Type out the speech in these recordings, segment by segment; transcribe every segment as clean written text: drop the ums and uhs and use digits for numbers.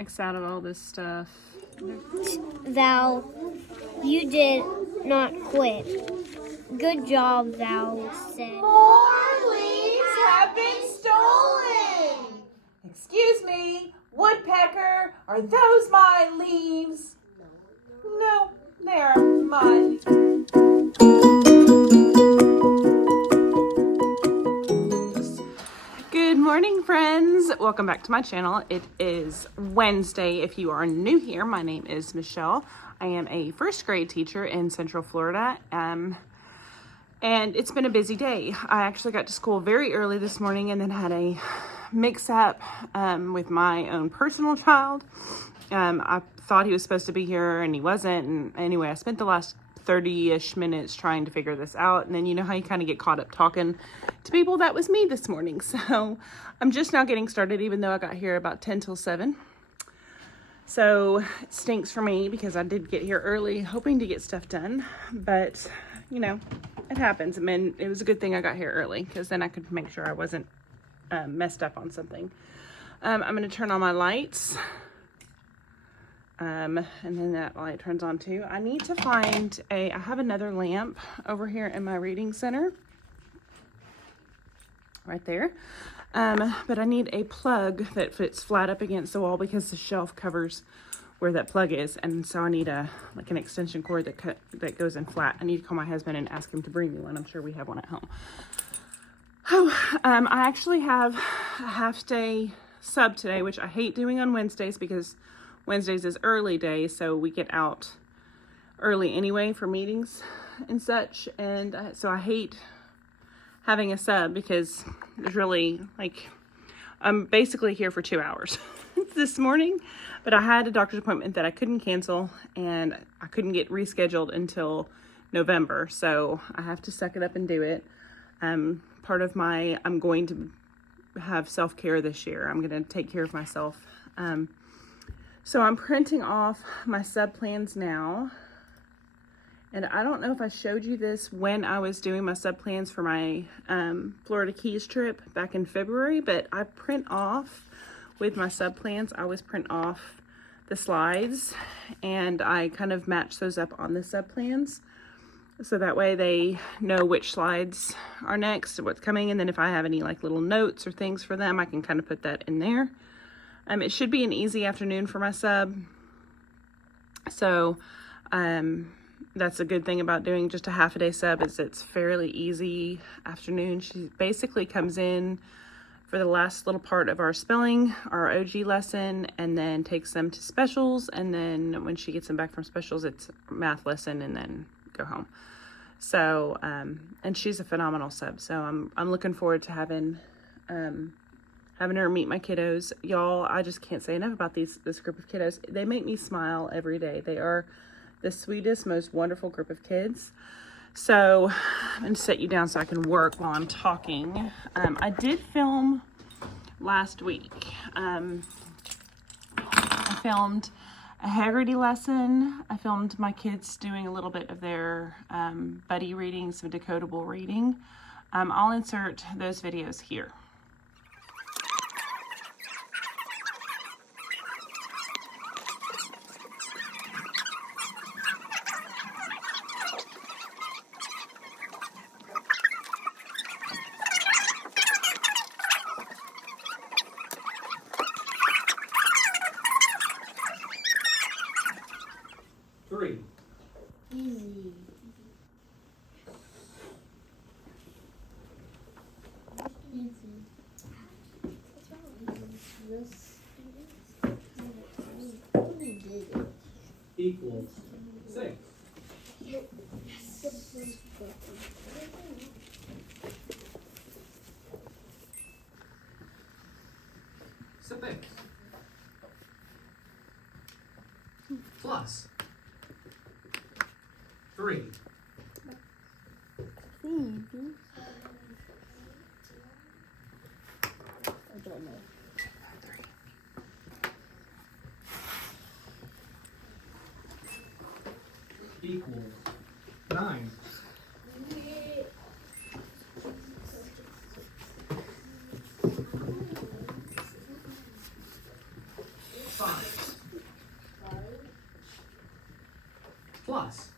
X out of all this stuff. Val, you did not quit. Good job, Val said. More leaves have been stolen. Excuse me, woodpecker, are those my leaves? No, they're mine. Good morning, friends. Welcome back to my channel. It is Wednesday. If you are new here, my name is Michelle. I am a first grade teacher in Central Florida. And it's been a busy day. I actually got to school very early this morning and then had a mix-up with my own personal child. I thought he was supposed to be here and he wasn't. And anyway, I spent the last 30-ish minutes trying to figure this out. And then you know how you kind of get caught up talking to people? That was me this morning. So I'm just now getting started, even though I got here about 10 till 7. So it stinks for me because I did get here early hoping to get stuff done. But, you know, it happens. I mean, it was a good thing I got here early because then I could make sure I wasn't messed up on something. I'm going to turn on my lights. And then that light turns on too. I need to find I have another lamp over here in my reading center. Right there. But I need a plug that fits flat up against the wall because the shelf covers where that plug is. And so I need an extension cord that goes in flat. I need to call my husband and ask him to bring me one. I'm sure we have one at home. I actually have a half day sub today, which I hate doing on Wednesdays because Wednesdays is early day, so we get out early anyway for meetings and such. And so I hate having a sub because there's really, I'm basically here for 2 hours this morning. But I had a doctor's appointment that I couldn't cancel, and I couldn't get rescheduled until November. So I have to suck it up and do it. I'm going to have self-care this year. I'm going to take care of myself. So I'm printing off my sub plans now. And I don't know if I showed you this when I was doing my sub plans for my Florida Keys trip back in February, but I print off with my sub plans. I always print off the slides and I kind of match those up on the sub plans. So that way they know which slides are next, what's coming. And then if I have any little notes or things for them, I can kind of put that in there. It should be an easy afternoon for my sub. So that's a good thing about doing just a half a day sub is it's fairly easy afternoon. She basically comes in for the last little part of our spelling, our OG lesson, and then takes them to specials. And then when she gets them back from specials, it's math lesson and then go home. So, and she's a phenomenal sub. So I'm looking forward to having her meet my kiddos. Y'all, I just can't say enough about this group of kiddos. They make me smile every day. They are the sweetest, most wonderful group of kids. So I'm going to set you down so I can work while I'm talking. I did film last week. I filmed a Haggerty lesson. I filmed my kids doing a little bit of their buddy reading, some decodable reading. I'll insert those videos here. Easy. Equals 6. Six. Plus 3. Equals 9. 5. Plus.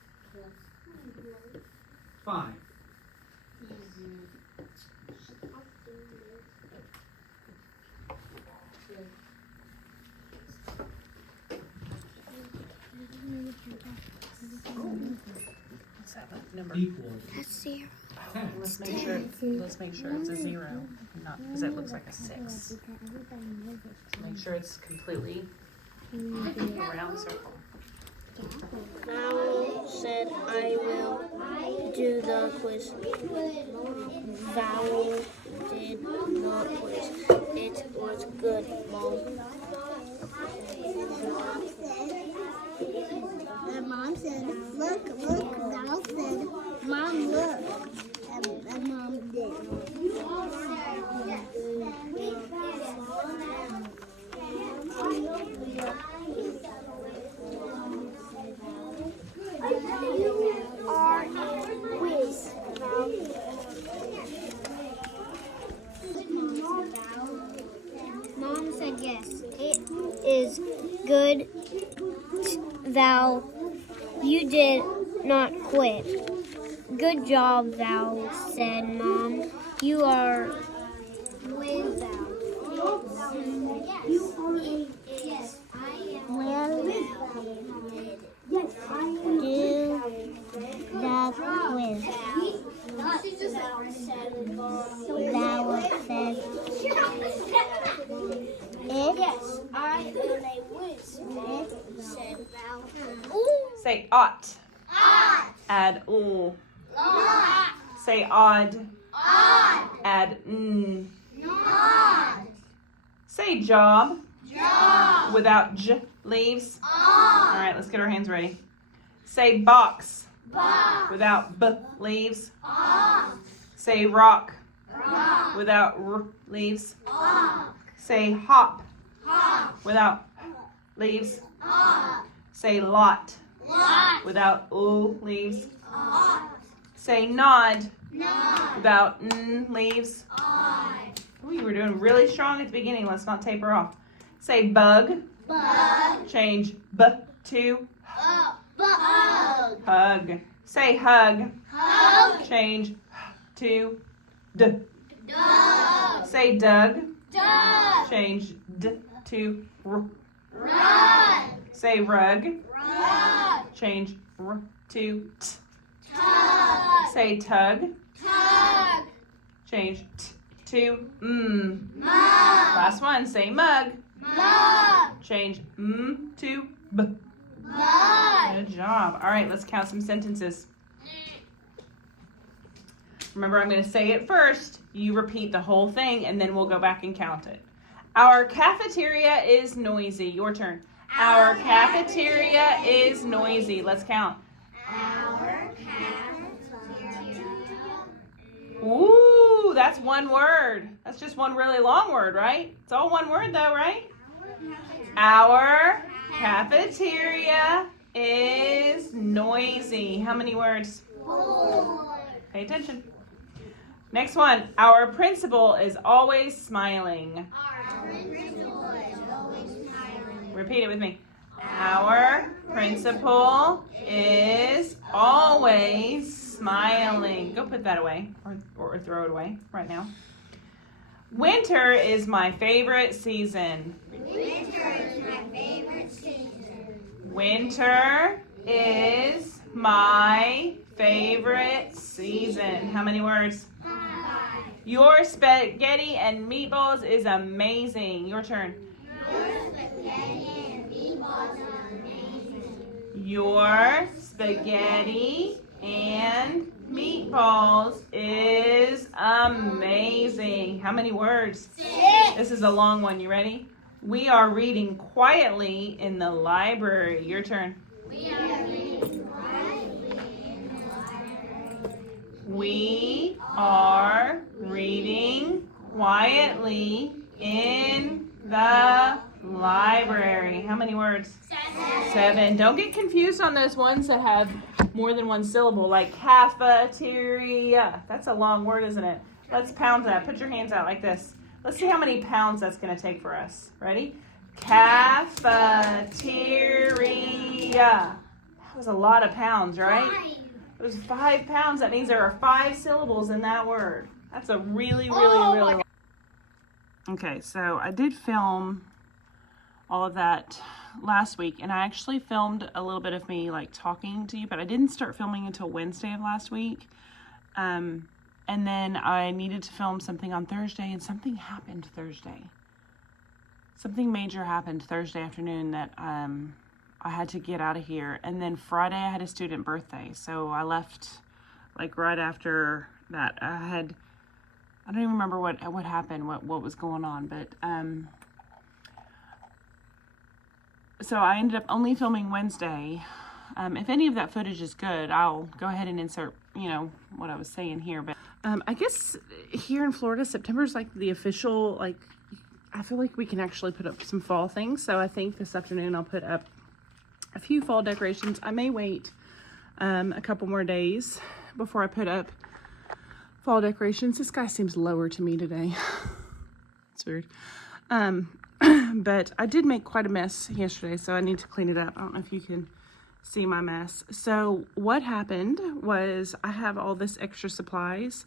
5. What's that number? Equal. That's 0. 10. Let's make sure it's a 0, not because it looks like a 6. Make sure it's completely a round circle. Vowel said I will do the quiz. Vowel did not quiz. It was good, Mom. And Mom said, look, Val said, Mom, look. And Mom did. Our quiz, Val. Mom said yes. It is good, Val. You did not quit. Good job, Val, said Mom. You are with Val. Yes, I am. Well, Yes, I am. do the quiz. Val said it. Yes, I am a whiz, said Val. Say ought. Odd. Add ooh. Odd. Say odd. Odd. Add n. Odd. Say job. Job. Without j leaves. All Odd. right, let's get our hands ready. Say box. Box. Without b leaves. Odd. Say rock. Rock. Without r leaves. Odd. Say hop. Hop. Without leaves. Odd. Say lot. Lot. Without oo leaves. Odd. Say nod. Nod. Without n leaves. Odd. Ooh, you were doing really strong at the beginning. Let's not taper off. Say bug. Bug. Change b to Bug. hug. Say hug. Hug. Change to d. Dog. Say Doug. Dog. Change d to r. Run. Say rug. Rug. Change r to t. Tug. Say tug. Tug. Change t to m. Mug. Last one. Say mug. Mug. Change m to b. Mug. Good job. All right, let's count some sentences. Remember, I'm going to say it first. You repeat the whole thing, and then we'll go back and count it. Our cafeteria is noisy. Your turn. Our cafeteria is noisy. Let's count. Our cafeteria. Ooh, that's one word. That's just one really long word, right? It's all one word, though, right? Our cafeteria is noisy. How many words? Pay attention. Next one. Our principal is always smiling. Our principal is always smiling. Repeat it with me. Our principal is always smiling. Go put that away or throw it away right now. Winter is my favorite season. Winter is my favorite season. Winter is my favorite season. How many words? 5. Your spaghetti and meatballs is amazing. Your turn. Your spaghetti and meatballs are amazing. Your spaghetti and meatballs is amazing. How many words? 6. This is a long one. You ready? We are reading quietly in the library. Your turn. We are reading quietly in the library. We are reading quietly in the library. How many words? 7. Don't get confused on those ones that have more than one syllable, like cafeteria. That's a long word, isn't it? Let's pound that. Put your hands out like this. Let's see how many pounds that's going to take for us. Ready? Cafeteria. That was a lot of pounds, right? It was 5 pounds. That means there are 5 syllables in that word. That's a really long. Okay, so I did film all of that last week, and I actually filmed a little bit of me like talking to you, but I didn't start filming until Wednesday of last week. And then I needed to film something on Thursday, and something happened Thursday. Something major happened Thursday afternoon that I had to get out of here. And then Friday I had a student birthday, so I left like right after that. I don't even remember what happened, what was going on, but so I ended up only filming Wednesday. If any of that footage is good, I'll go ahead and insert, what I was saying here. But I guess here in Florida, September is like the official, like, I feel like we can actually put up some fall things. So I think this afternoon I'll put up a few fall decorations. I may wait a couple more days before I put up fall decorations. This guy seems lower to me today. It's weird. But I did make quite a mess yesterday, so I need to clean it up. I don't know if you can see my mess. So what happened was I have all this extra supplies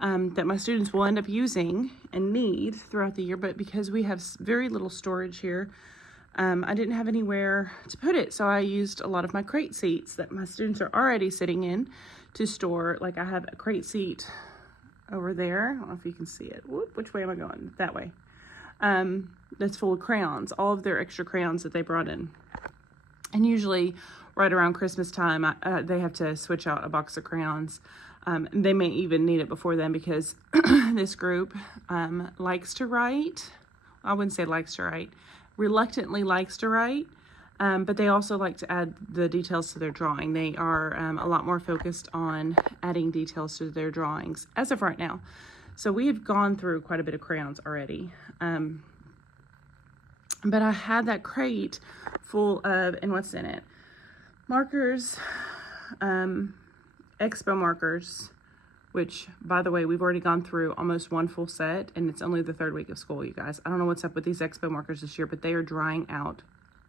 that my students will end up using and need throughout the year, but because we have very little storage here, I didn't have anywhere to put it. So I used a lot of my crate seats that my students are already sitting in to store. Like I have a crate seat over there. I don't know if you can see it. Whoop, which way am I going? That way. That's full of crayons, all of their extra crayons that they brought in. And usually right around Christmas time, they have to switch out a box of crayons. They may even need it before then because this group likes to write. I wouldn't say likes to write, reluctantly likes to write, but they also like to add the details to their drawing. They are a lot more focused on adding details to their drawings as of right now. So we have gone through quite a bit of crayons already. But I had that crate full of, and what's in it? Markers, Expo markers, which, by the way, we've already gone through almost one full set, and it's only the 3rd week of school, you guys. I don't know what's up with these Expo markers this year, but they are drying out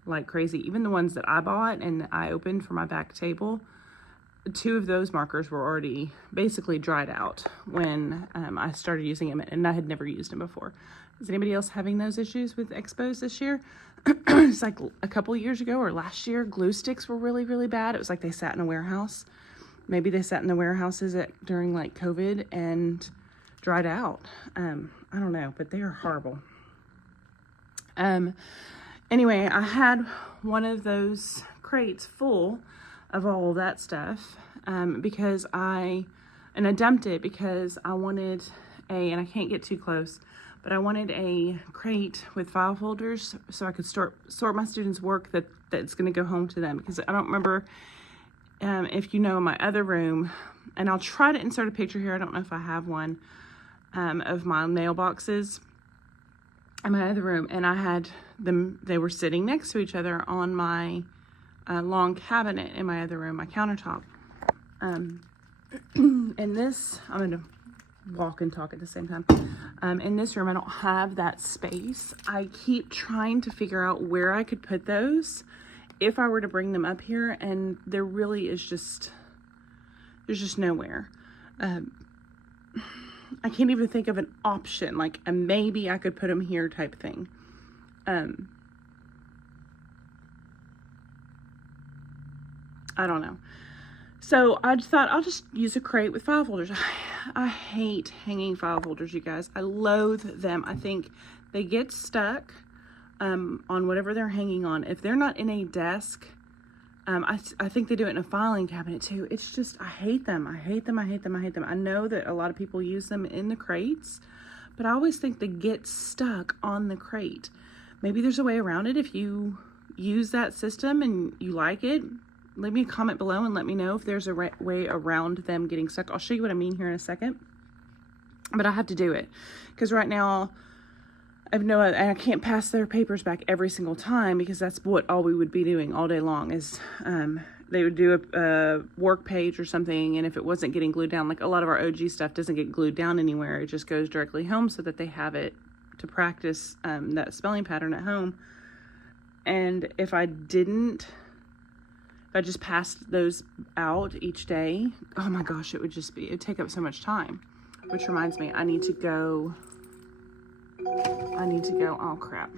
like crazy. Even the ones that I bought and I opened for my back table, 2 of those markers were already basically dried out when I started using them, and I had never used them before. Is anybody else having those issues with Expos this year? It's like a couple years ago or last year, glue sticks were really, really bad. It was like they sat in a warehouse. Maybe they sat in the warehouses during like COVID and dried out. I don't know, but they are horrible. Anyway, I had one of those crates full of all of that stuff because I dumped it because I wanted and I can't get too close, but I wanted a crate with file folders so I could sort my students' work that's going to go home to them, because I don't remember if you know, in my other room, and I'll try to insert a picture here. I don't know if I have one of my mailboxes in my other room, and I had them, they were sitting next to each other on my long cabinet in my other room, my countertop. In this, I'm going to walk and talk at the same time. In this room, I don't have that space. I keep trying to figure out where I could put those if I were to bring them up here, and there really is there's just nowhere. I can't even think of an option, like a maybe I could put them here type thing. I don't know. So I just thought I'll just use a crate with file folders. I hate hanging file folders, you guys. I loathe them. I think they get stuck on whatever they're hanging on. If they're not in a desk, I think they do it in a filing cabinet too. It's just, I hate them. I hate them. I hate them. I hate them. I know that a lot of people use them in the crates, but I always think they get stuck on the crate. Maybe there's a way around it. If you use that system and you like it, leave me a comment below and let me know if there's a way around them getting stuck. I'll show you what I mean here in a second, but I have to do it because right now I can't pass their papers back every single time, because that's all we would be doing all day long is they would do a work page or something, and if it wasn't getting glued down, like a lot of our OG stuff doesn't get glued down anywhere, it just goes directly home so that they have it to practice that spelling pattern at home. And if I just passed those out each day, oh my gosh, it'd take up so much time. Which reminds me, I need to go, oh crap.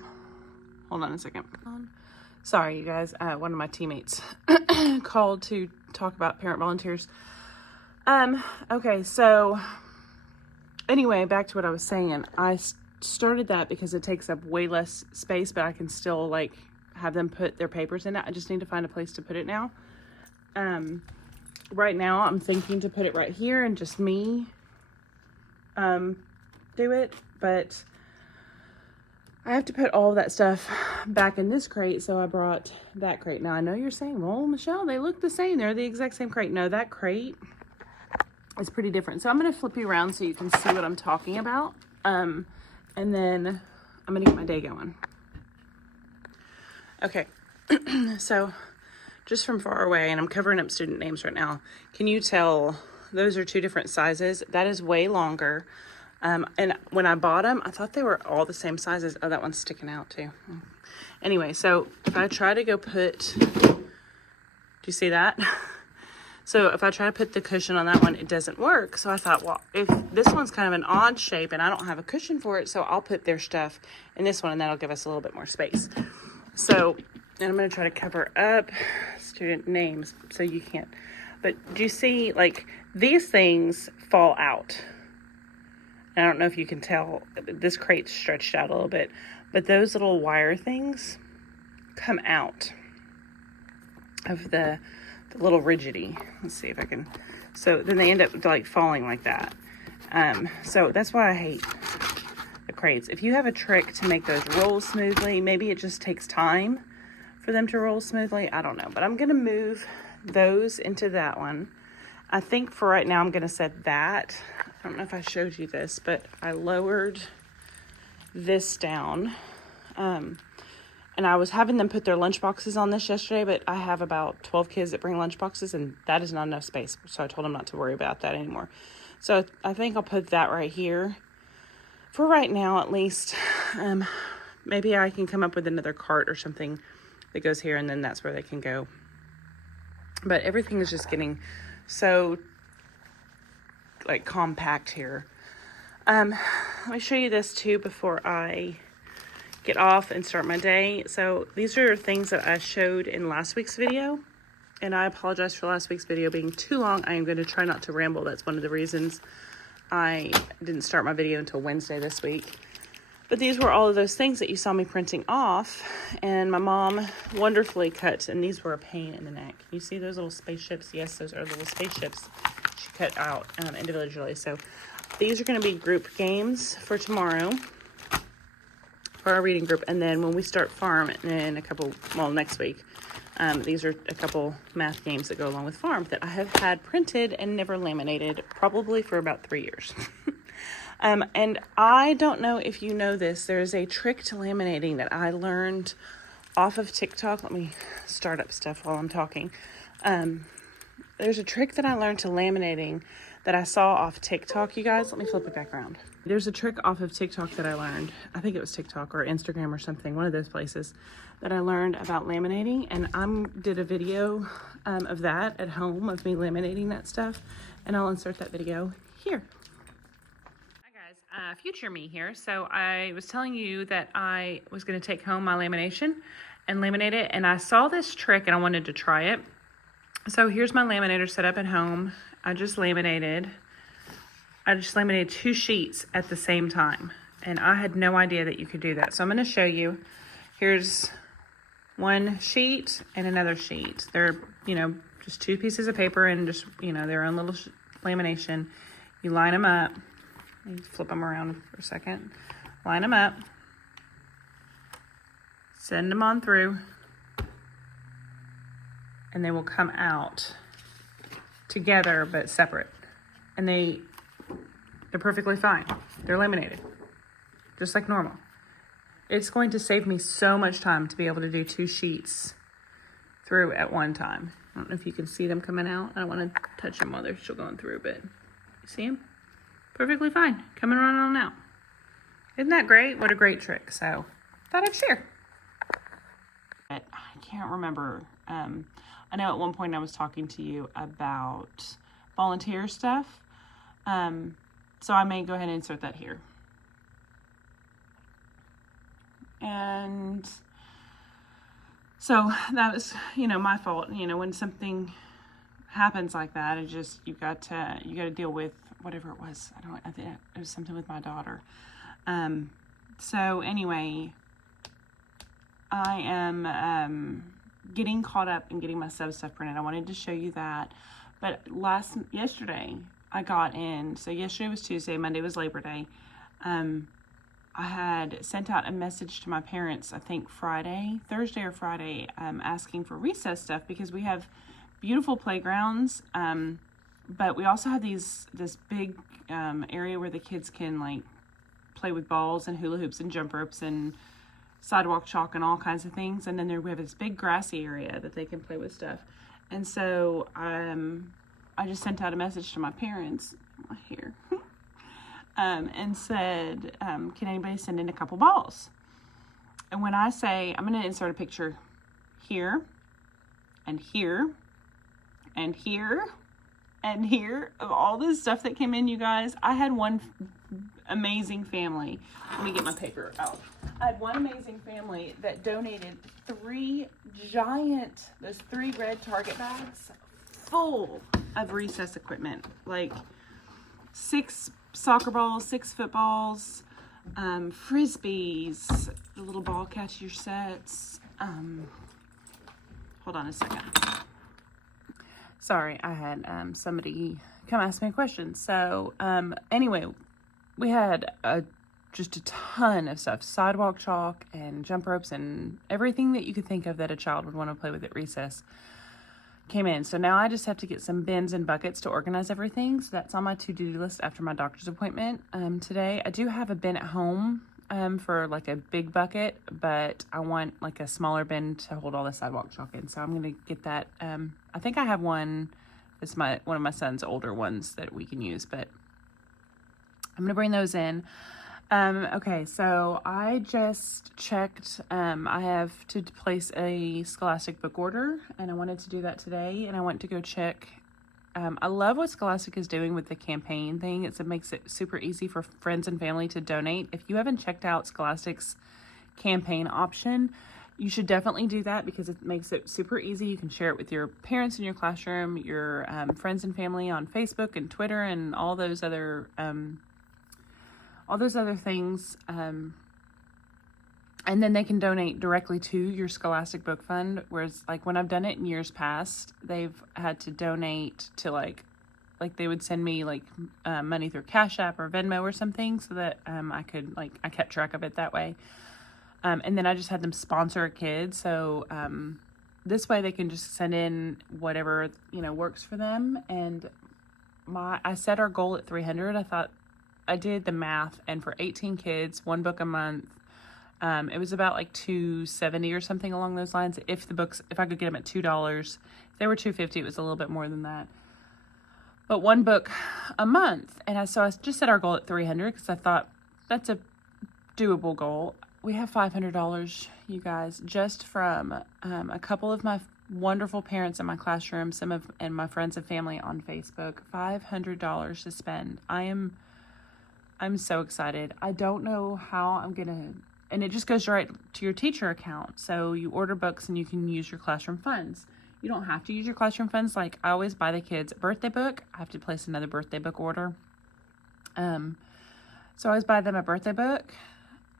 Hold on a second. Sorry, you guys, one of my teammates called to talk about parent volunteers. Okay, so anyway, back to what I was saying. I started that because it takes up way less space, but I can still like have them put their papers in it. I just need to find a place to put it now. Right now I'm thinking to put it right here and just me do it, but I have to put all of that stuff back in this crate, so I brought that crate. Now I know you're saying, well, Michelle, they look the same. They're the exact same crate. No, that crate is pretty different. So I'm going to flip you around so you can see what I'm talking about. And then I'm going to get my day going. Okay. So just from far away, and I'm covering up student names right now, can you tell those are two different sizes? That is way longer. And when I bought them, I thought they were all the same sizes. Oh, that one's sticking out too. Anyway, so if I try to go put, do you see that? So if I try to put the cushion on that one, it doesn't work. So I thought, well, if this one's kind of an odd shape and I don't have a cushion for it, so I'll put their stuff in this one and that'll give us a little bit more space. So, and I'm going to try to cover up student names so you can't, but do you see, like, these things fall out? I don't know if you can tell, this crate's stretched out a little bit, but those little wire things come out of the little rigidity. Let's see if I can, so then they end up like falling like that. So that's why I hate the crates. If you have a trick to make those roll smoothly, maybe it just takes time for them to roll smoothly. I don't know, but I'm going to move those into that one. I think for right now, I'm going to set that. I don't know if I showed you this, but I lowered this down. And I was having them put their lunch boxes on this yesterday, but I have about 12 kids that bring lunch boxes, and that is not enough space. So I told them not to worry about that anymore. So I think I'll put that right here for right now, at least. Maybe I can come up with another cart or something that goes here, and then that's where they can go. But everything is just getting so like compact here. Let me show you this too before I get off and start my day. So these are things that I showed in last week's video, and I apologize for last week's video being too long. I am going to try not to ramble. That's one of the reasons I didn't start my video until Wednesday this week. But these were all of those things that you saw me printing off, and my mom wonderfully cut, and these were a pain in the neck. You see those little spaceships? Yes, those are little spaceships she cut out individually. So these are going to be group games for tomorrow for our reading group, and then when we start farm in a couple, well, next week, these are a couple math games that go along with farm that I have had printed and never laminated probably for about 3 years. And I don't know if you know this, there's a trick to laminating that I learned off of TikTok. Let me start up stuff while I'm talking. There's a trick that I learned to laminating that I saw off TikTok, you guys. Let me flip it back around. There's a trick off of TikTok that I learned. I think it was TikTok or Instagram or something, one of those places that I learned about laminating. And I did a video of that at home, of me laminating that stuff. And I'll insert that video here. Hi guys, future me here. So I was telling you that I was going to take home my lamination and laminate it. And I saw this trick and I wanted to try it. So here's my laminator set up at home. I just laminated 2 sheets at the same time, and I had no idea that you could do that. So I'm going to show you. Here's one sheet and another sheet. They're, just 2 pieces of paper and just, their own little lamination. You line them up. You flip them around for a second. Line them up. Send them on through. And they will come out together but separate. And they're perfectly fine. They're laminated, just like normal. It's going to save me so much time to be able to do 2 sheets through at one time. I don't know if you can see them coming out. I don't want to touch them while they're still going through, but you see them? Perfectly fine, coming right on out. Isn't that great? What a great trick. So, thought I'd share. can't remember. I know at one point I was talking to you about volunteer stuff. So I may go ahead and insert that here. And so that was, my fault. When something happens like that, it just, you got to deal with whatever it was. I think it was something with my daughter. So anyway, I am getting caught up and getting my sub stuff printed. I wanted to show you that. But yesterday I got in, so yesterday was Tuesday, Monday was Labor Day. I had sent out a message to my parents, I think Thursday or Friday, asking for recess stuff because we have beautiful playgrounds, but we also have this big area where the kids can like play with balls and hula hoops and jump ropes and sidewalk chalk and all kinds of things. And then we have this big grassy area that they can play with stuff. And so I just sent out a message to my parents here and said, can anybody send in a couple balls? And when I say, I'm going to insert a picture here and here and here and here of all this stuff that came in, you guys. I had one amazing family. Let me get my paper out. I had one amazing family that donated those three red Target bags full of recess equipment, like 6 soccer balls, 6 footballs, frisbees, the little ball catcher sets. Hold on a second. Sorry, I had somebody come ask me a question. So anyway, we had just a ton of stuff, sidewalk chalk and jump ropes and everything that you could think of that a child would want to play with at recess came in. So now I just have to get some bins and buckets to organize everything. So that's on my to-do list after my doctor's appointment today. I do have a bin at home for like a big bucket, but I want like a smaller bin to hold all the sidewalk chalk in. So I'm going to get that. I think I have one. It's one of my son's older ones that we can use, but I'm going to bring those in. Okay, so I just checked. I have to place a Scholastic book order, and I wanted to do that today, and I went to go check. I love what Scholastic is doing with the campaign thing. It makes it super easy for friends and family to donate. If you haven't checked out Scholastic's campaign option, you should definitely do that because it makes it super easy. You can share it with your parents in your classroom, your friends and family on Facebook and Twitter and all those other things, and then they can donate directly to your Scholastic Book Fund, whereas like when I've done it in years past, they've had to donate to like they would send me like money through Cash App or Venmo or something so that I kept track of it that way, and then I just had them sponsor a kid, so this way they can just send in whatever works for them. And I set our goal at 300. I did the math, and for 18 kids, 1 book a month, it was about like $2.70 or something along those lines. If I could get them at $2, if they were $2.50, it was a little bit more than that. But 1 book a month, and so I just set our goal at 300 because I thought that's a doable goal. We have $500, you guys, just from a couple of my wonderful parents in my classroom, and my friends and family on Facebook. $500 to spend. I'm so excited. I don't know how I'm gonna, and it just goes right to your teacher account. So you order books and you can use your classroom funds. You don't have to use your classroom funds. Like I always buy the kids a birthday book. I have to place another birthday book order. So I always buy them a birthday book.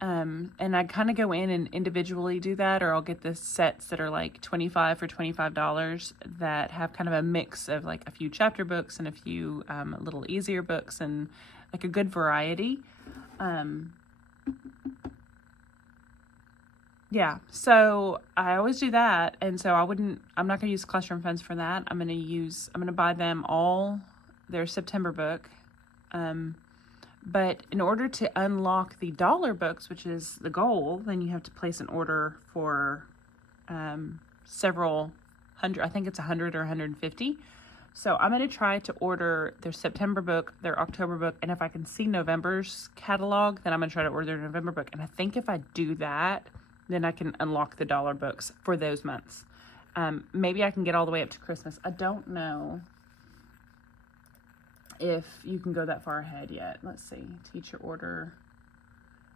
And I kind of go in and individually do that, or I'll get the sets that are like $25 for $25 that have kind of a mix of like a few chapter books and a few little easier books and like a good variety. Yeah, so I always do that. And so I'm not going to use classroom funds for that. I'm going to buy them all their September book. But in order to unlock the dollar books, which is the goal, then you have to place an order for several hundred. I think it's 100 or 150. So I'm going to try to order their September book, their October book, and if I can see November's catalog, then I'm going to try to order their November book. And I think if I do that, then I can unlock the dollar books for those months. Maybe I can get all the way up to Christmas. I don't know if you can go that far ahead yet. Let's see. Teacher order.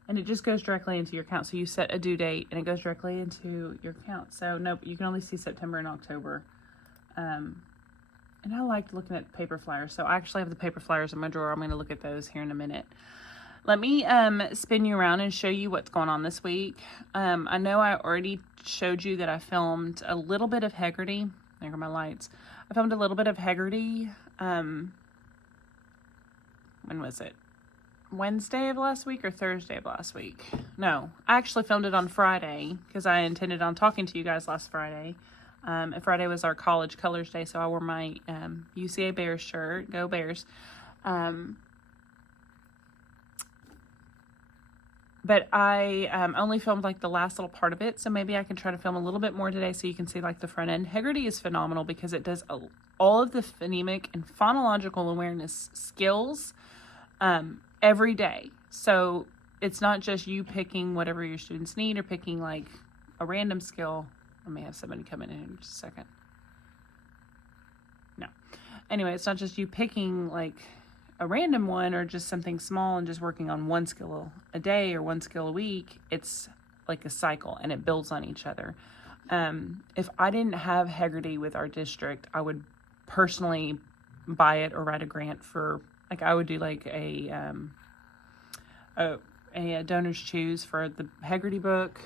And it just goes directly into your account. So you set a due date and it goes directly into your account. So nope, you can only see September and October. And I liked looking at paper flyers. So I actually have the paper flyers in my drawer. I'm going to look at those here in a minute. Let me spin you around and show you what's going on this week. I know I already showed you that I filmed a little bit of Heggerty. There are my lights. I filmed a little bit of Heggerty. When was it? Wednesday of last week or Thursday of last week? No, I actually filmed it on Friday because I intended on talking to you guys last Friday. And Friday was our college colors day, so I wore my UCA Bears shirt. Go Bears. But I only filmed like the last little part of it, so maybe I can try to film a little bit more today so you can see like the front end. Heggerty is phenomenal because it does all of the phonemic and phonological awareness skills every day. So it's not just you picking whatever your students need or picking like a random skill. I may have somebody come in just a second. No. Anyway, it's not just you picking like a random one or just something small and just working on one skill a day or one skill a week. It's like a cycle and it builds on each other. If I didn't have Heggerty with our district, I would personally buy it or write a grant for, like I would do like a donor's choose for the Heggerty book,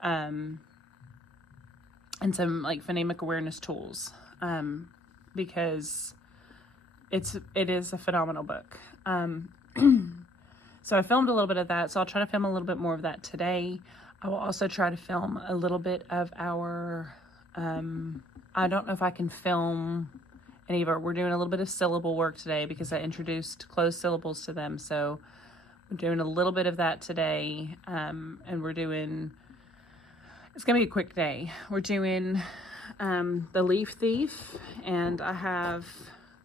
and some like phonemic awareness tools, because it is a phenomenal book. So I filmed a little bit of that, so I'll try to film a little bit more of that today. I will also try to film a little bit of our, I don't know if I can film any of our, we're doing a little bit of syllable work today because I introduced closed syllables to them. So we're doing a little bit of that today, and we're doing, it's going to be a quick day. We're doing The Leaf Thief, and I have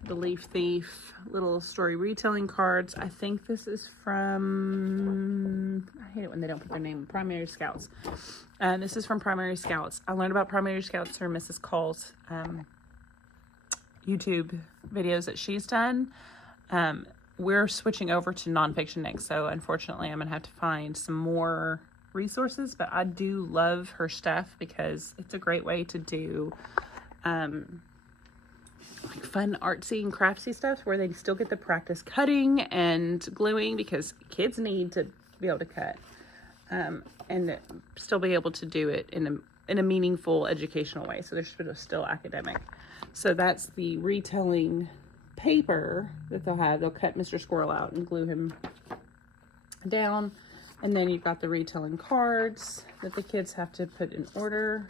The Leaf Thief little story retelling cards. I think this is from, I hate it when they don't put their name, Primary Scouts. This is from Primary Scouts. I learned about Primary Scouts through Mrs. Call's YouTube videos that she's done. We're switching over to nonfiction next, so unfortunately I'm gonna have to find some more resources, but I do love her stuff because it's a great way to do like fun artsy and craftsy stuff where they still get the practice cutting and gluing, because kids need to be able to cut and still be able to do it in a meaningful educational way, so they're still academic. So that's the retelling paper that they'll have. They'll cut Mr. Squirrel out and glue him down, and then you've got the retelling cards that the kids have to put in order.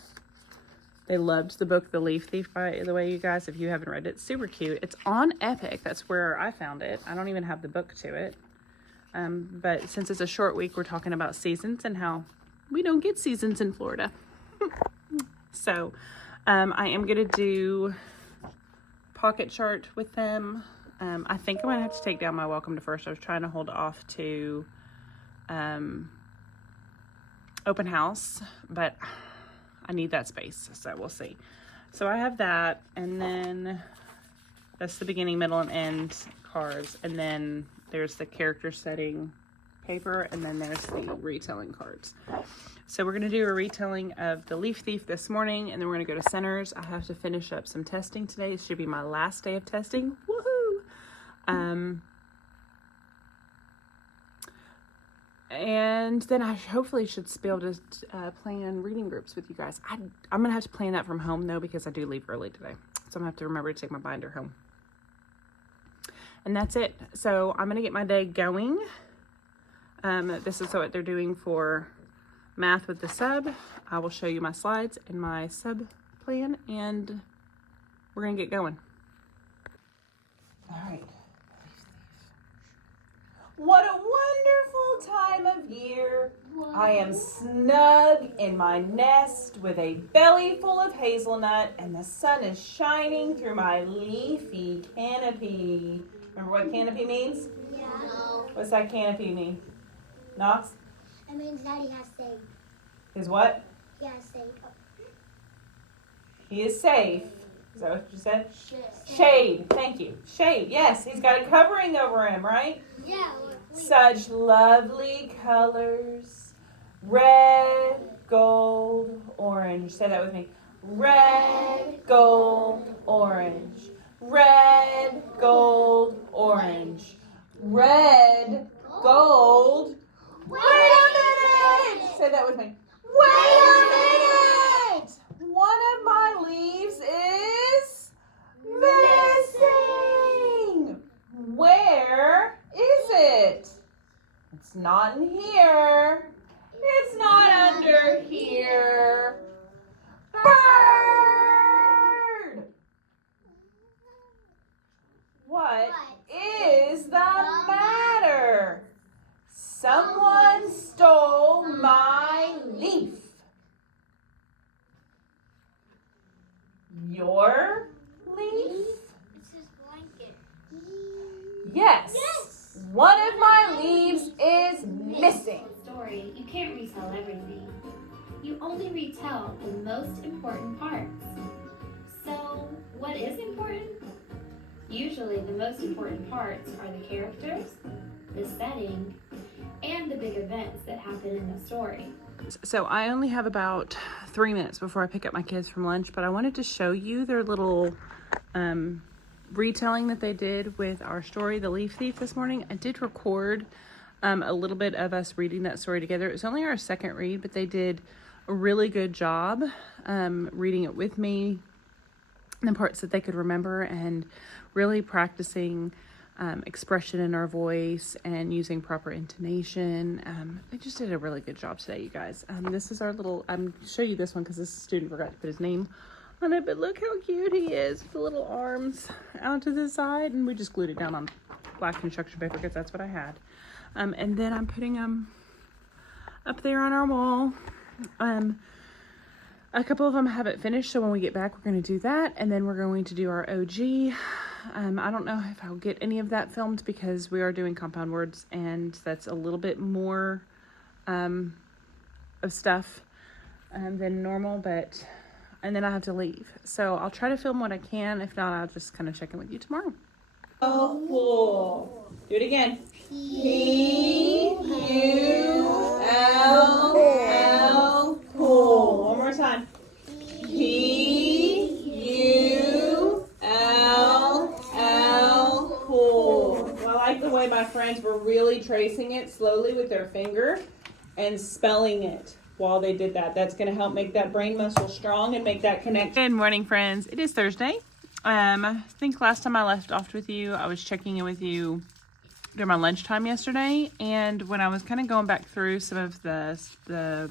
They loved the book The Leaf Thief, by the way, you guys. If you haven't read it, it's super cute. It's on Epic. That's where I found it. I don't even have the book to it. But since it's a short week, we're talking about seasons and how we don't get seasons in Florida. So I am going to do pocket chart with them. I think I'm going to have to take down my Welcome to First. I was trying to hold off to open house, but I need that space, so we'll see. So I have that, and then that's the beginning, middle, and end cards, and then there's the character setting paper, and then there's the retelling cards. So we're going to do a retelling of The Leaf Thief this morning, and then we're going to go to Centers. I have to finish up some testing today. It should be my last day of testing. Woohoo! And then I hopefully should be able to plan reading groups with you guys. I'm going to have to plan that from home, though, because I do leave early today. So I'm going to have to remember to take my binder home. And that's it. So I'm going to get my day going. This is what they're doing for math with the sub. I will show you my slides and my sub plan, and we're going to get going. All right. What a wonderful time of year. I am snug in my nest with a belly full of hazelnut, and the sun is shining through my leafy canopy. Remember what canopy means? Yeah. What's that canopy mean? Knox? It means Daddy has to His what? Yeah, say. He is safe. Is that what you said? Shit. Shade. Thank you. Shade. Yes, he's got a covering over him, right? Yeah. Such lovely colors. Red, gold, orange. Say that with me. Red, gold, orange. Red, gold, orange. Red, gold. Wait a minute! Say that with me. Wait a minute! One of my leaves is missing. Where is it? It's not in here. It's not under here. Bird! What is the matter? Someone stole my leaf. Your leaf? It's his blanket. Yes. One of my leaves is missing. Story, you can't retell everything. You only retell the most important parts. So, what is important? Usually, the most important parts are the characters, the setting, and the big events that happen in the story. So I only have about 3 minutes before I pick up my kids from lunch, but I wanted to show you their little retelling that they did with our story, The Leaf Thief, this morning. I did record a little bit of us reading that story together. It was only our second read, but they did a really good job reading it with me, the parts that they could remember, and really practicing expression in our voice and using proper intonation. They just did a really good job today, you guys. This is our little, I'm show you this one because this student forgot to put his name on it, but look how cute he is with the little arms out to the side, and we just glued it down on black construction paper because that's what I had. And then I'm putting them up there on our wall. A couple of them haven't finished, so when we get back, we're going to do that, and then we're going to do our OG. I don't know if I'll get any of that filmed because we are doing compound words, and that's a little bit more of stuff than normal, and then I have to leave. So I'll try to film what I can. If not, I'll just kind of check in with you tomorrow. Oh, cool. Do it again. P-U-L-L, cool. One more time. P-U-L-L, cool. Well, I like the way my friends were really tracing it slowly with their finger and spelling it while they did that. That's going to help make that brain muscle strong and make that connection. Good morning, friends. It is Thursday. I think last time I left off with you, I was checking in with you during my lunchtime yesterday, and when I was kind of going back through some of the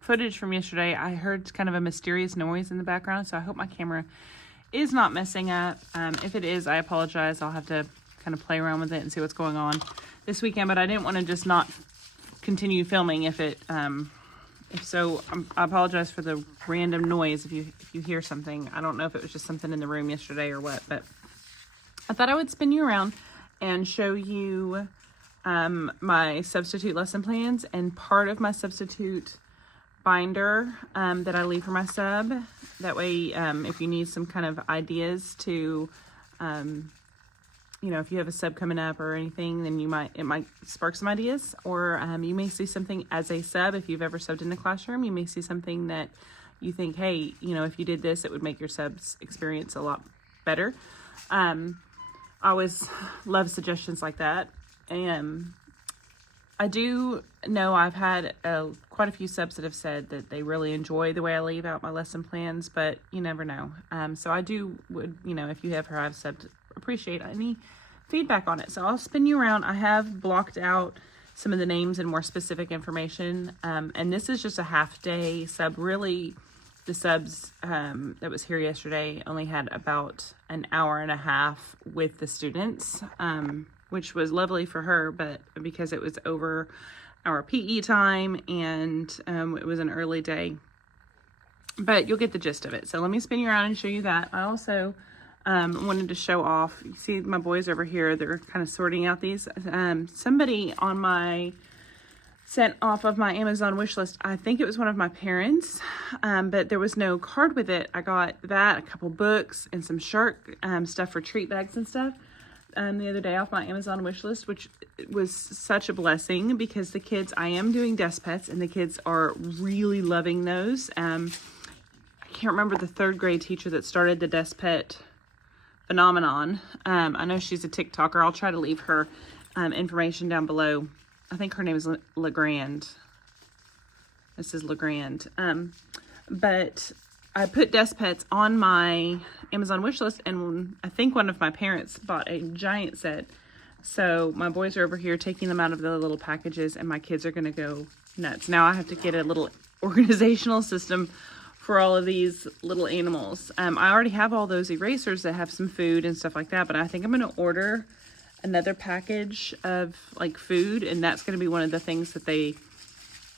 footage from yesterday, I heard kind of a mysterious noise in the background, so I hope my camera is not messing up. If it is, I apologize. I'll have to kind of play around with it and see what's going on this weekend, but I didn't want to just not continue filming if so. I apologize for the random noise if you hear something. I don't know if it was just something in the room yesterday or what, but I thought I would spin you around and show you my substitute lesson plans and part of my substitute binder that I leave for my sub. That way, if you need some kind of ideas to, if you have a sub coming up or anything, then it might spark some ideas, or you may see something as a sub. If you've ever subbed in the classroom, you may see something that you think, hey, if you did this, it would make your subs experience a lot better. I always love suggestions like that. And I do know I've had quite a few subs that have said that they really enjoy the way I leave out my lesson plans, but you never know. So I would, if you ever have subbed, appreciate any feedback on it. So I'll spin you around. I have blocked out some of the names and more specific information. And this is just a half day sub. Really, the subs that was here yesterday only had about an hour and a half with the students, which was lovely for her, but because it was over our PE time and it was an early day, but you'll get the gist of it. So let me spin you around and show you that. I also wanted to show off, you see my boys over here, they're kind of sorting out these. Somebody on my sent off of my Amazon wish list. I think it was one of my parents, but there was no card with it. I got that, a couple books, and some shark stuff for treat bags and stuff the other day off my Amazon wish list, which was such a blessing because the kids, I am doing desk pets, and the kids are really loving those. I can't remember the 3rd grade teacher that started the desk pet phenomenon. I know she's a TikToker. I'll try to leave her information down below. I think her name is LeGrand. This is LeGrand. But I put desk pets on my Amazon wish list, and I think one of my parents bought a giant set. So my boys are over here taking them out of the little packages, and my kids are going to go nuts. Now I have to get a little organizational system for all of these little animals. I already have all those erasers that have some food and stuff like that, but I think I'm going to order another package of like food, and that's going to be one of the things that they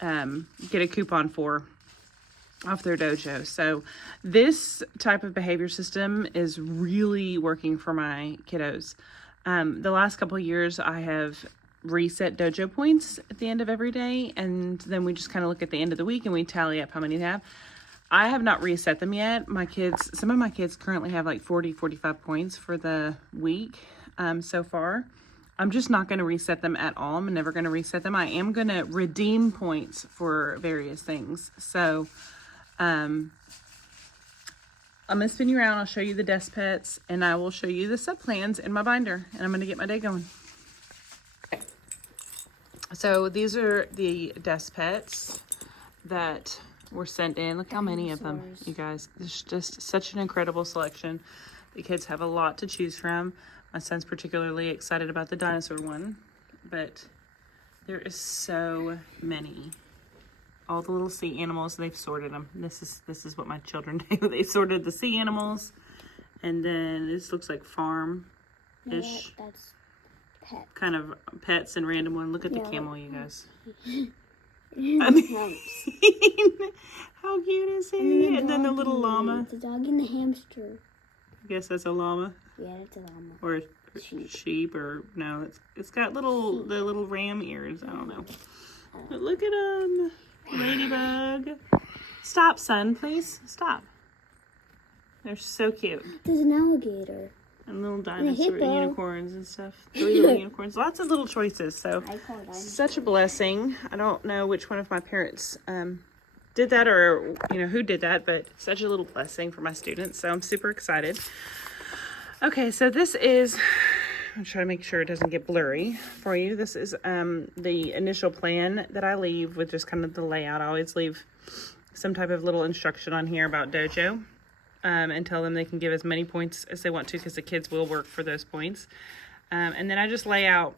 get a coupon for off their dojo. So this type of behavior system is really working for my kiddos. The last couple of years I have reset dojo points at the end of every day, and then we just kind of look at the end of the week and we tally up how many they have. I have not reset them yet. Some of my kids currently have like 45 points for the week so far. I'm just not going to reset them at all. I'm never going to reset them. I am going to redeem points for various things. So I'm going to spin you around. I'll show you the desk pets, and I will show you the sub plans in my binder, and I'm going to get my day going. So these are the desk pets that were sent in. Look how many of them, you guys. It's just such an incredible selection. The kids have a lot to choose from. My son's particularly excited about the dinosaur one, but there is so many. All the little sea animals, they've sorted them. This is what my children do. They sorted the sea animals, and then this looks like farm-ish. No, that's pet. Kind of pets and random one. Look at the camel, you guys. I mean, how cute is he? And then the little llama. The dog and the hamster. I guess that's a llama. Yeah, it's a llama. Or a sheep, or no, it's got the little ram ears. I don't know. But look at him. Ladybug. Stop, son, please. Stop. They're so cute. There's an alligator. And little dinosaur unicorns and stuff. 3 little unicorns. Lots of little choices. So such a blessing. I don't know which one of my parents did that, or who did that, but such a little blessing for my students. So I'm super excited. Okay, so this is, I'm trying to make sure it doesn't get blurry for you. This is the initial plan that I leave with just kind of the layout. I always leave some type of little instruction on here about dojo. And tell them they can give as many points as they want to, because the kids will work for those points. And then I just lay out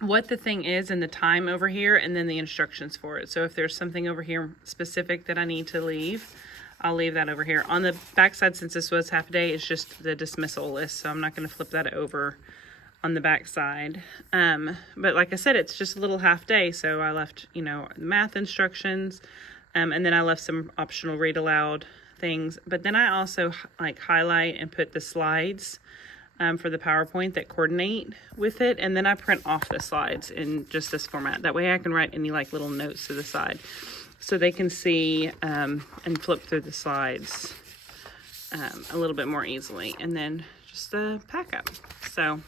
what the thing is and the time over here, and then the instructions for it. So if there's something over here specific that I need to leave, I'll leave that over here. On the backside, since this was half a day, it's just the dismissal list, so I'm not going to flip that over on the backside. But like I said, it's just a little half day, so I left, math instructions, and then I left some optional read aloud things. But then I also highlight and put the slides for the PowerPoint that coordinate with it, and then I print off the slides in just this format. That way I can write any little notes to the side, so they can see and flip through the slides a little bit more easily. And then just the pack up. So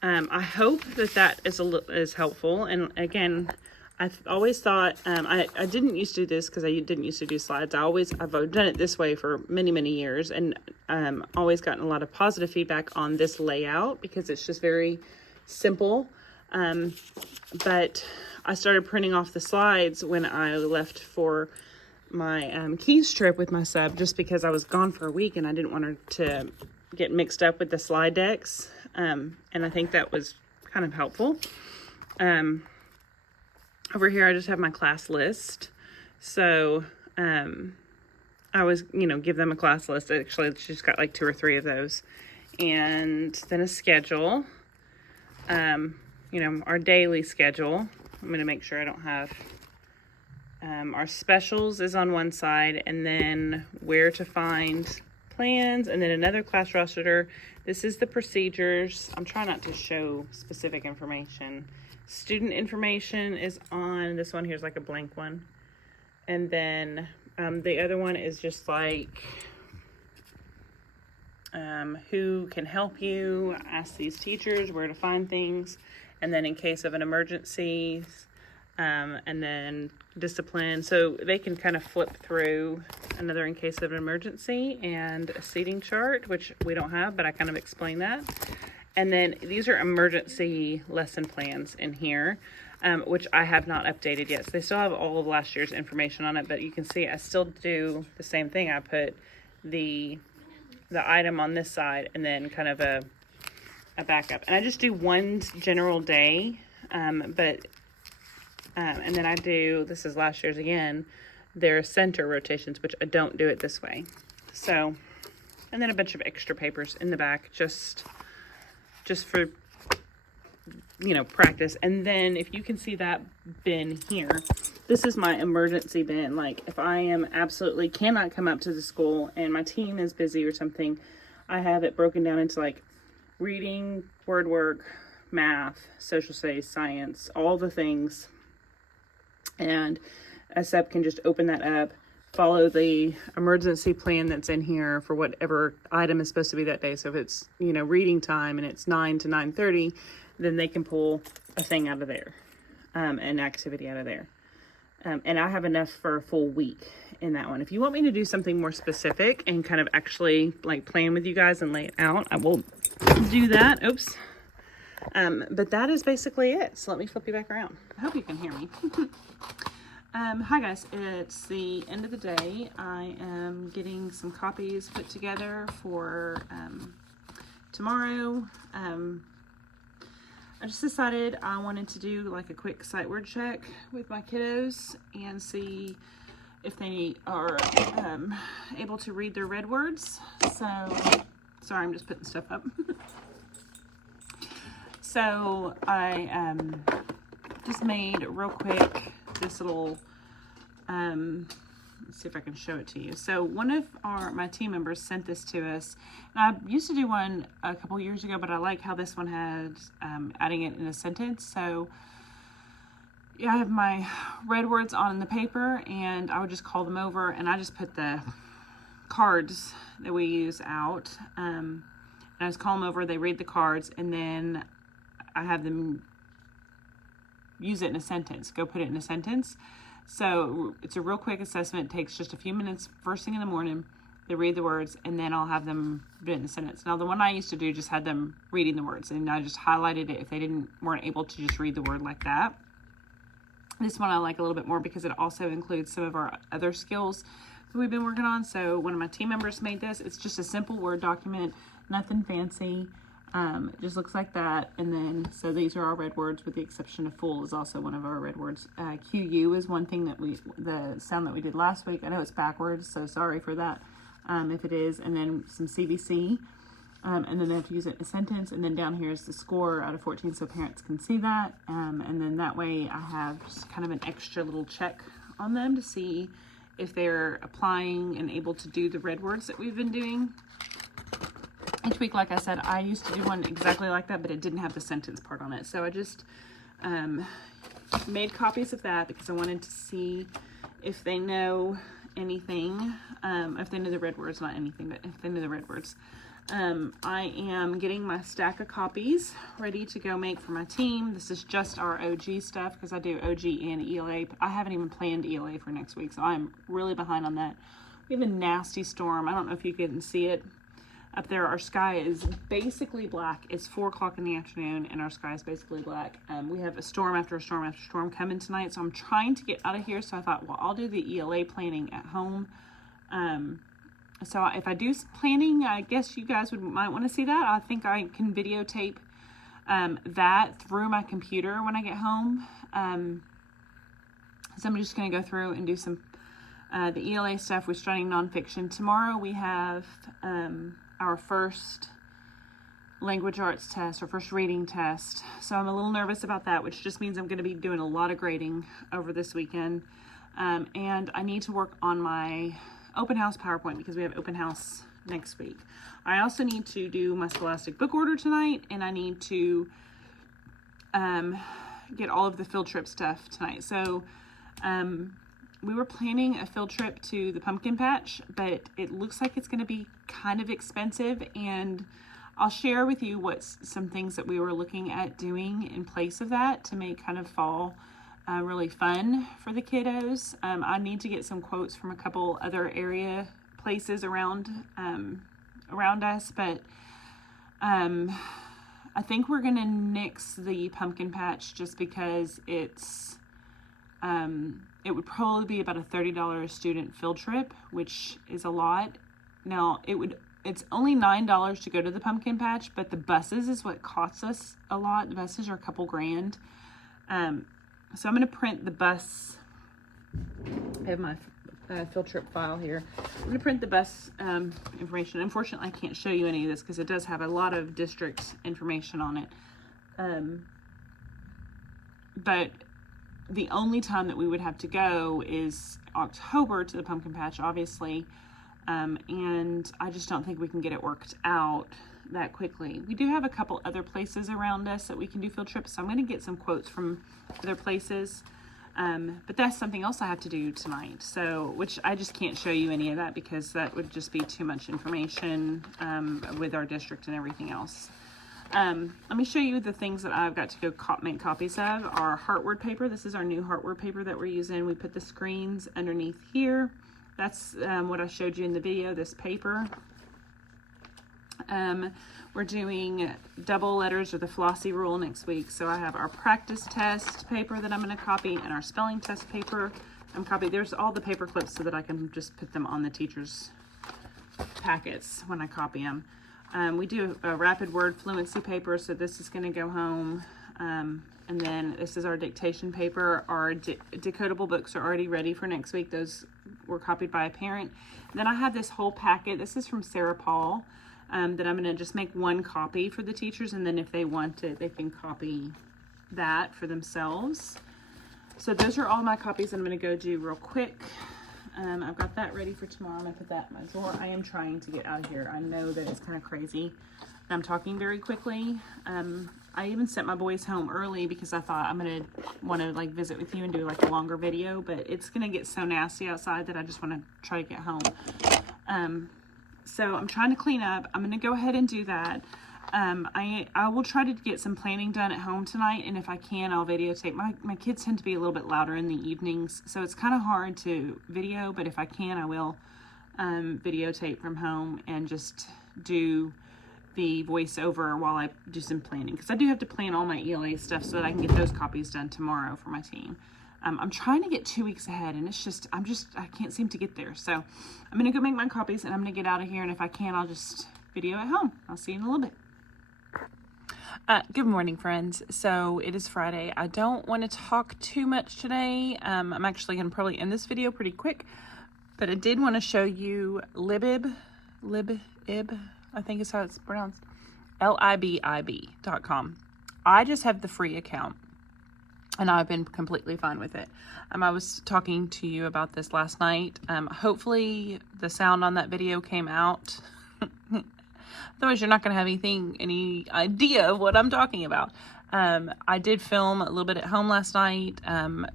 I hope that is helpful. And again, I've always thought, I didn't used to do this because I didn't used to do slides. I've done it this way for many, many years, and always gotten a lot of positive feedback on this layout because it's just very simple. But I started printing off the slides when I left for my Keys trip with my sub, just because I was gone for a week and I didn't want her to get mixed up with the slide decks. And I think that was kind of helpful. Over here, I just have my class list. So, I always, give them a class list. Actually, she's got 2 or 3 of those. And then a schedule. Our daily schedule. I'm going to make sure I don't have, our specials is on one side, and then where to find plans, and then another class roster. This is the procedures. I'm trying not to show specific information Student information is on this one. Here's like a blank one. And then the other one is just like who can help you, ask these teachers where to find things, and then in case of an emergency, and then discipline. So they can kind of flip through another in case of an emergency and a seating chart, which we don't have, but I kind of explain that. And then these are emergency lesson plans in here, which I have not updated yet. So they still have all of last year's information on it, but you can see I still do the same thing. I put the item on this side and then kind of a backup. And I just do one general day, and then I do, this is last year's again, their center rotations, which I don't do it this way. So, and then a bunch of extra papers in the back, just for, practice. And then if you can see that bin here, this is my emergency bin. Like if I am absolutely cannot come up to the school and my team is busy or something, I have it broken down into like reading, word work, math, social studies, science, all the things. And a sub can just open that up, follow the emergency plan that's in here for whatever item is supposed to be that day. So if it's, reading time and it's 9 to 9:30, then they can pull a thing out of there, an activity out of there. And I have enough for a full week in that one. If you want me to do something more specific and kind of actually like plan with you guys and lay it out, I will do that. Oops. But that is basically it. So let me flip you back around. I hope you can hear me. Hi guys, it's the end of the day. I am getting some copies put together for tomorrow. I just decided I wanted to do like a quick sight word check with my kiddos and see if they are able to read their read words. So, sorry, I'm just putting stuff up. So I just made real quick this little, let's see if I can show it to you. So one of my team members sent this to us. And I used to do one a couple years ago, but I like how this one had adding it in a sentence. So yeah, I have my read words on the paper and I would just call them over and I just put the cards that we use out. And I just call them over, they read the cards, and then I have them use it in a sentence, go put it in a sentence. So it's a real quick assessment. It takes just a few minutes first thing in the morning. They read the words and then I'll have them do it in a sentence. Now the one I used to do just had them reading the words and I just highlighted it if they weren't able to just read the word like that. This one I like a little bit more because it also includes some of our other skills that we've been working on. So one of my team members made this. It's just a simple Word document, nothing fancy. It just looks like that. And then, so these are our red words with the exception of full is also one of our red words. QU is one thing that the sound that we did last week. I know it's backwards, so sorry for that if it is. And then some CVC. And then they have to use it in a sentence. And then down here is the score out of 14 so parents can see that. And then that way I have just kind of an extra little check on them to see if they're applying and able to do the red words that we've been doing. Each week, like I said, I used to do one exactly like that, but it didn't have the sentence part on it. So I just made copies of that because I wanted to see if they know anything, if they know the red words, not anything, but if they know the red words. I am getting my stack of copies ready to go make for my team. This is just our OG stuff because I do OG and ELA. I haven't even planned ELA for next week, so I'm really behind on that. We have a nasty storm. I don't know if you can see it. Up there, our sky is basically black. It's 4 o'clock in the afternoon, and our sky is basically black. We have a storm after storm after storm coming tonight, so I'm trying to get out of here. So I thought, well, I'll do the ELA planning at home. So if I do planning, I guess you guys might want to see that. I think I can videotape that through my computer when I get home. So I'm just going to go through and do some the ELA stuff with studying nonfiction. Tomorrow we have our first language arts test, or first reading test. So I'm a little nervous about that, which just means I'm going to be doing a lot of grading over this weekend. And I need to work on my open house PowerPoint because we have open house next week. I also need to do my Scholastic book order tonight, and I need to get all of the field trip stuff tonight. So we were planning a field trip to the pumpkin patch, but it looks like it's going to be kind of expensive, and I'll share with you what's some things that we were looking at doing in place of that to make kind of fall really fun for the kiddos. I need to get some quotes from a couple other area places around us, but I think we're gonna nix the pumpkin patch just because it's it would probably be about a $30 a student field trip, which is a lot. Now it's only $9 to go to the pumpkin patch, but the buses is what costs us a lot. The buses are a couple grand. So I'm going to print the bus. I have my field trip file here. I'm going to print the bus information. Unfortunately, I can't show you any of this because it does have a lot of district information on it. But the only time that we would have to go is October to the pumpkin patch, obviously. And I just don't think we can get it worked out that quickly. We do have a couple other places around us that we can do field trips, so I'm going to get some quotes from other places. But that's something else I have to do tonight, so which I just can't show you any of that because that would just be too much information with our district and everything else. Let me show you the things that I've got to go make copies of. Our Heartwood paper. This is our new Heartwood paper that we're using. We put the screens underneath here. That's what I showed you in the video, this paper. We're doing double letters or the Flossie rule next week. So I have our practice test paper that I'm going to copy and our spelling test paper. There's all the paper clips so that I can just put them on the teacher's packets when I copy them. We do a rapid word fluency paper, so this is going to go home. And then this is our dictation paper. Our decodable books are already ready for next week. Those were copied by a parent. And then I have this whole packet. This is from Sarah Paul that I'm going to just make one copy for the teachers. And then if they want it, they can copy that for themselves. So those are all my copies I'm going to go do real quick. I've got that ready for tomorrow. I'm going to put that in my drawer. I am trying to get out of here. I know that it's kind of crazy. I'm talking very quickly. I even sent my boys home early because I thought I'm going to want to like visit with you and do like a longer video, but it's going to get so nasty outside that I just want to try to get home. So I'm trying to clean up. I'm going to go ahead and do that. I will try to get some planning done at home tonight, and if I can, I'll videotape. My kids tend to be a little bit louder in the evenings, so it's kind of hard to video, but if I can, I will videotape from home and just do the voiceover while I do some planning, because I do have to plan all my ELA stuff so that I can get those copies done tomorrow for my team. I'm trying to get 2 weeks ahead, and it's just I can't seem to get there. So I'm gonna go make my copies and I'm gonna get out of here, and if I can, I'll just video at home. I'll see you in a little bit. Good morning, friends. So it is Friday. I don't want to talk too much today. I'm actually going to probably end this video pretty quick, but I did want to show you Libib, I think is how it's pronounced, libib.com. I just have the free account, and I've been completely fine with it. I was talking to you about this last night. Hopefully the sound on that video came out. Otherwise, you're not going to have any idea of what I'm talking about. I did film a little bit at home last night,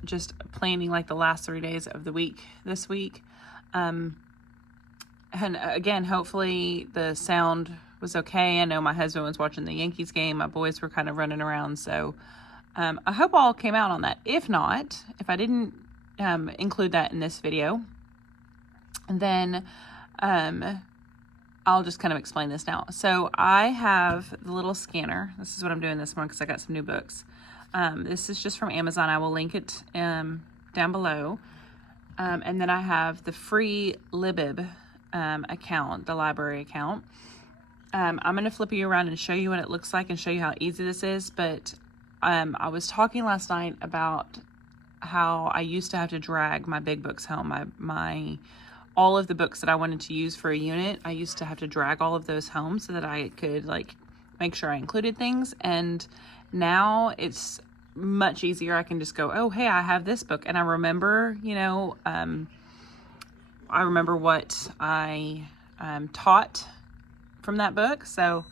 just planning like the last 3 days of the week this week. And again, hopefully the sound was okay. I know my husband was watching the Yankees game. My boys were kind of running around. So I hope all came out on that. If not, if I didn't include that in this video, then I'll just kind of explain this now. So I have the little scanner. This is what I'm doing this morning because I got some new books. This is just from Amazon. I will link it down below. And then I have the free Libib account, the library account. I'm going to flip you around and show you what it looks like and show you how easy this is. But I was talking last night about how I used to have to drag my big books home. All of the books that I wanted to use for a unit, I used to have to drag all of those home so that I could like make sure I included things. And now it's much easier. I can just go, oh, hey, I have this book. And I remember, I remember what I taught from that book. So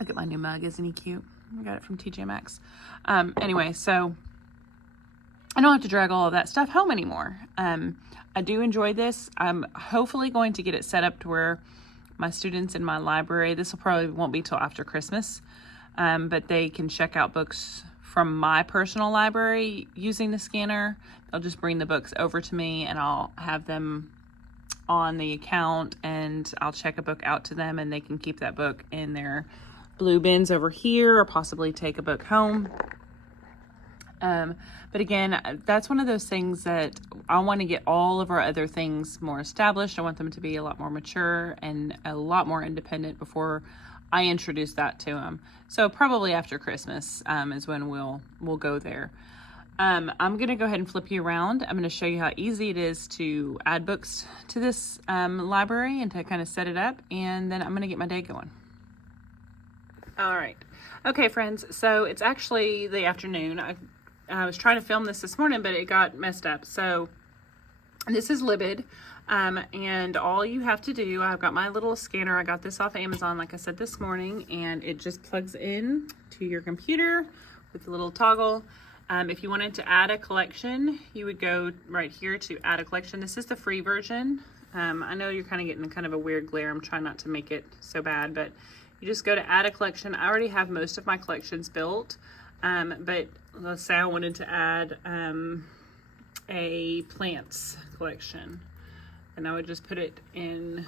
look at my new mug. Isn't he cute? I got it from TJ Maxx. Anyway, so I don't have to drag all of that stuff home anymore. I do enjoy this. I'm hopefully going to get it set up to where my students in my library, this will probably won't be till after Christmas, but they can check out books from my personal library using the scanner. They'll just bring the books over to me and I'll have them on the account and I'll check a book out to them and they can keep that book in their blue bins over here or possibly take a book home. But again, that's one of those things that I want to get all of our other things more established. I want them to be a lot more mature and a lot more independent before I introduce that to them. So probably after Christmas is when we'll go there. I'm going to go ahead and flip you around. I'm going to show you how easy it is to add books to this library and to kind of set it up. And then I'm going to get my day going. All right. Okay, friends. So it's actually the afternoon. I was trying to film this morning, but it got messed up. So this is Libid. And all you have to do, I've got my little scanner. I got this off Amazon, like I said this morning, and it just plugs in to your computer with a little toggle. If you wanted to add a collection, you would go right here to add a collection. This is the free version. I know you're kind of getting kind of a weird glare. I'm trying not to make it so bad, but you just go to add a collection. I already have most of my collections built, but let's say I wanted to add a plants collection, and I would just put it in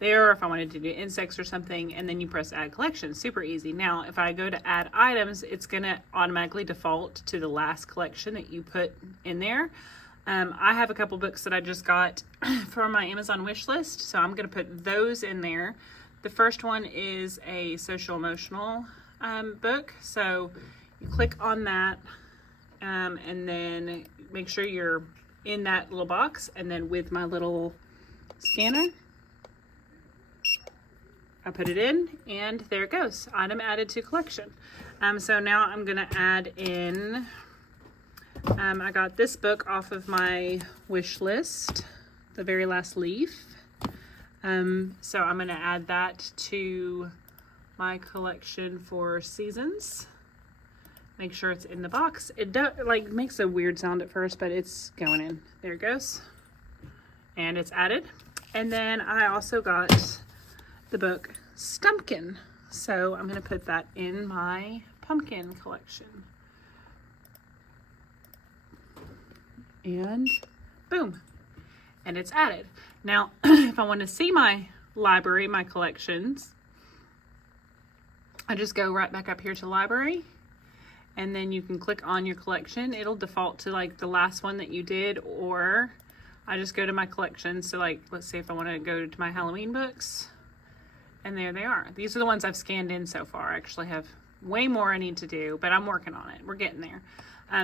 there, or if I wanted to do insects or something, and then you press add collection. Super easy. Now if I go to add items, it's going to automatically default to the last collection that you put in there. I have a couple books that I just got from my Amazon wish list, so I'm going to put those in there. The first one is a social emotional book, so you click on that and then make sure you're in that little box, and then with my little scanner I put it in and there it goes. Item added to collection. So now I'm gonna add in, I got this book off of my wish list, The Very Last Leaf. So I'm gonna add that to my collection for seasons. Make sure it's in the box. It makes a weird sound at first, but it's going in. There it goes. And it's added. And then I also got the book Stumpkin. So I'm going to put that in my pumpkin collection. And boom. And it's added. Now, if I want to see my library, my collections, I just go right back up here to library. And then you can click on your collection. It'll default to like the last one that you did, or I just go to my collection. So like, let's say if I want to go to my Halloween books, and there they are. These are the ones I've scanned in so far. I actually have way more I need to do, but I'm working on it. We're getting there.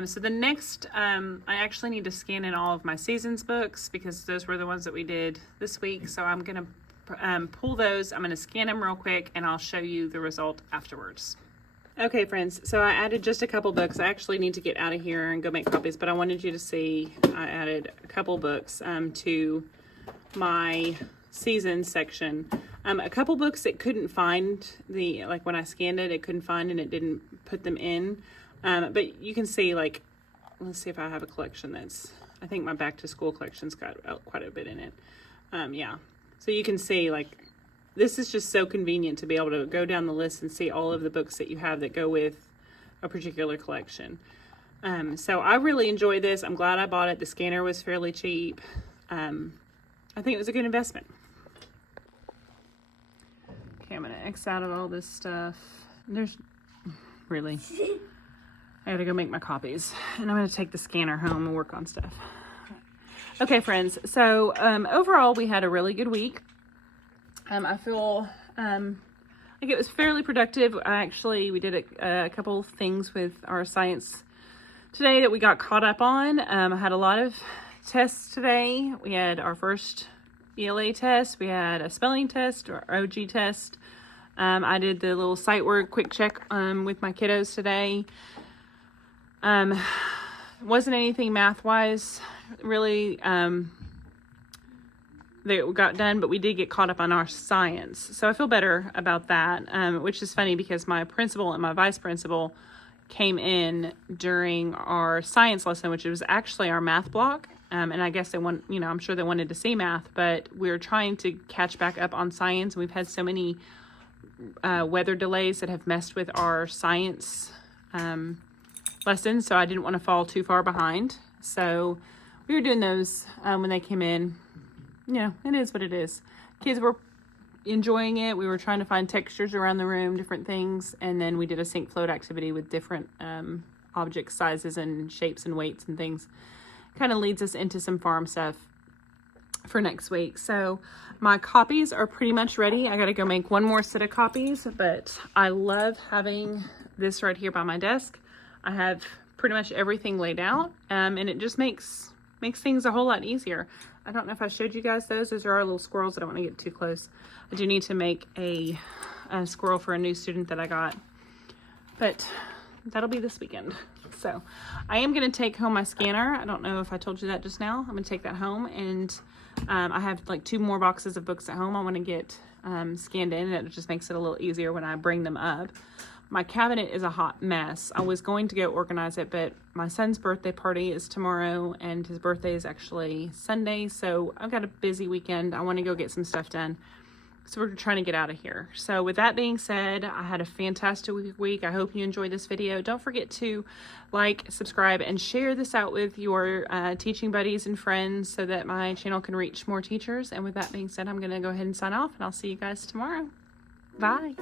So the next, I actually need to scan in all of my seasons books because those were the ones that we did this week. So I'm going to pull those. I'm going to scan them real quick and I'll show you the result afterwards. Okay, friends, so I added just a couple books. I actually need to get out of here and go make copies, but I wanted you to see I added a couple books to my seasons section. A couple books it couldn't find, like when I scanned it, it couldn't find and it didn't put them in. But you can see, like, let's see if I have a collection that's, I think my back to school collection's got quite a bit in it. Yeah, so you can see, like, this is just so convenient to be able to go down the list and see all of the books that you have that go with a particular collection. So I really enjoy this. I'm glad I bought it. The scanner was fairly cheap. I think it was a good investment. Okay, I'm going to X out of all this stuff. There's really, I gotta go make my copies and I'm going to take the scanner home and work on stuff. Okay, friends. So overall, we had a really good week. I feel like it was fairly productive. We did a couple things with our science today that we got caught up on. I had a lot of tests today. We had our first ELA test. We had a spelling test, or OG test. I did the little sight word quick check with my kiddos today. Wasn't anything math-wise really that got done, but we did get caught up on our science. So I feel better about that, which is funny because my principal and my vice principal came in during our science lesson, which was actually our math block. And I guess I'm sure they wanted to see math, but we're trying to catch back up on science. We've had so many weather delays that have messed with our science lessons, so I didn't want to fall too far behind. So we were doing those when they came in. It is what it is. Kids were enjoying it. We were trying to find textures around the room, different things, and then we did a sink float activity with different object sizes and shapes and weights and things. Kind of leads us into some farm stuff for next week. So my copies are pretty much ready. I got to go make one more set of copies, but I love having this right here by my desk. I have pretty much everything laid out, and it just makes things a whole lot easier. I don't know if I showed you guys those. Those are our little squirrels. I don't want to get too close. I do need to make a squirrel for a new student that I got, but that'll be this weekend. So I am going to take home my scanner. I don't know if I told you that just now. I'm going to take that home, and I have like 2 more boxes of books at home I want to get scanned in, and it just makes it a little easier when I bring them up. My cabinet is a hot mess. I was going to go organize it, but my son's birthday party is tomorrow, and his birthday is actually Sunday, so I've got a busy weekend. I want to go get some stuff done. So we're trying to get out of here. So with that being said, I had a fantastic week. I hope you enjoyed this video. Don't forget to like, subscribe, and share this out with your teaching buddies and friends so that my channel can reach more teachers. And with that being said, I'm going to go ahead and sign off, and I'll see you guys tomorrow. Bye.